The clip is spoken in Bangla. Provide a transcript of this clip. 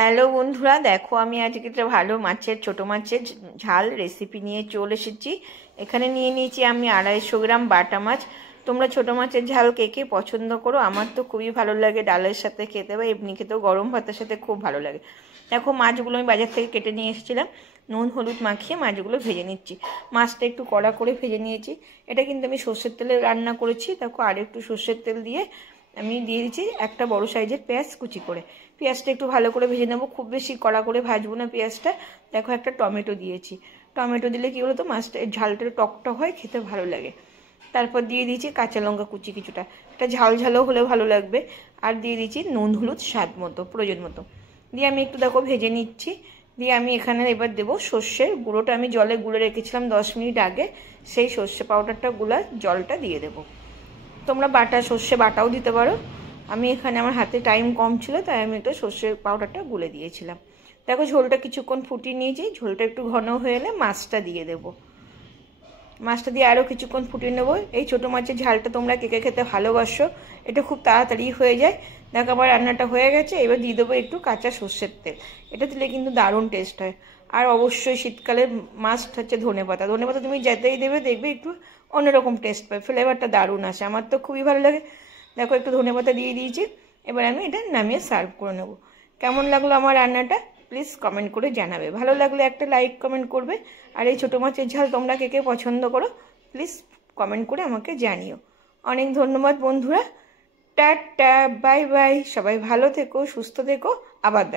হ্যালো বন্ধুরা, দেখো আমি আজকে একটা ভালো ছোট মাছের ঝাল রেসিপি নিয়ে চলে এসেছি। এখানে নিয়ে নিয়েছি আমি 250 গ্রাম বাটা মাছ। তোমরা ছোট মাছের ঝাল কে কে পছন্দ করো? আমার তো খুবই ভালো লাগে, ডালের সাথে খেতে বা এমনি খেতেও, গরম ভাতের সাথে খুব ভালো লাগে। দেখো মাছগুলো আমি বাজার থেকে কেটে নিয়ে এসেছিলাম, নুন হলুদ মাখিয়ে মাছগুলো ভেজে নিচ্ছি। মাছটা একটু কড়া করে ভেজে নিয়েছি। এটা কিন্তু আমি সর্ষের তেলে রান্না করেছি। দেখো আর একটু সর্ষের তেল দিয়ে আমি দিয়ে দিচ্ছি একটা বড় সাইজের পেঁয়াজ কুচি করে। পেঁয়াজটা একটু ভালো করে ভেজে নেবো, খুব বেশি কড়া করে ভাজবো না পেঁয়াজটা। দেখো একটা টমেটো দিয়েছি। টমেটো দিলে কি বলতো, মাছটা ঝালটা টকটক হয়, খেতে ভালো লাগে। তারপর দিয়ে দিয়েছি কাঁচা লঙ্কা কুচি কিছুটা, এটা ঝাল ঝালও হলে ভালো লাগবে। আর দিয়ে দিয়েছি নুন হলুদ স্বাদ মতো, প্রয়োজন মতো। দিয়ে আমি একটু দেখো ভেজে নিচ্ছি। দিয়ে আমি এখানে এবার দেবো সর্ষের গুঁড়োটা, আমি জলে গুলে রেখেছিলাম 10 মিনিট আগে, সেই সর্ষে পাউডারটা গুলা জলটা দিয়ে দেবো। তোমরা সর্ষে বাটাও দিতে পারো। আমি এখানে আমার হাতে টাইম কম ছিল, তাই আমি একটু সর্ষের পাউডারটা গুলে দিয়েছিলাম। দেখো ঝোলটা কিছুক্ষণ ফুটিয়ে নিয়েছি, ঝোলটা একটু ঘন হয়ে এলে মাছটা দিয়ে দেবো। মাছটা দিয়ে আরও কিছুক্ষণ ফুটিয়ে নেবো। এই ছোটো মাছের ঝালটা তোমরা কে কে খেতে ভালোবাসো? এটা খুব তাড়াতাড়ি হয়ে যায়। দেখো আমার রান্নাটা হয়ে গেছে। এবার দিয়ে দেবো একটু কাঁচা সর্ষের তেল, এটা দিলে কিন্তু দারুণ টেস্ট হয়। আর অবশ্যই শীতকালের মাস্ট হচ্ছে ধনেপাতা। ধনেপাতা তুমি যেতেই দেবে, দেখবে একটু অন্যরকম টেস্ট পায়, ফ্লেভারটা দারুণ আসে, আমার তো খুবই ভালো লাগে। দেখো একটু ধনেপাতা দিয়ে দিয়েছি। এবার আমি এটা নামিয়ে সার্ভ করে নেবো। কেমন লাগলো আমার রান্নাটা প্লিজ কমেন্ট করে জানাবে। ভালো লাগলে একটা লাইক কমেন্ট করবে। আর এই ছোটো মাছের ঝাল তোমরা কে কে পছন্দ করো প্লিজ কমেন্ট করে আমাকে জানিও। অনেক ধন্যবাদ বন্ধুরা। Tata, bye bye. সবাই ভালো থেকো, সুস্থ থেকো। আবার দেখো।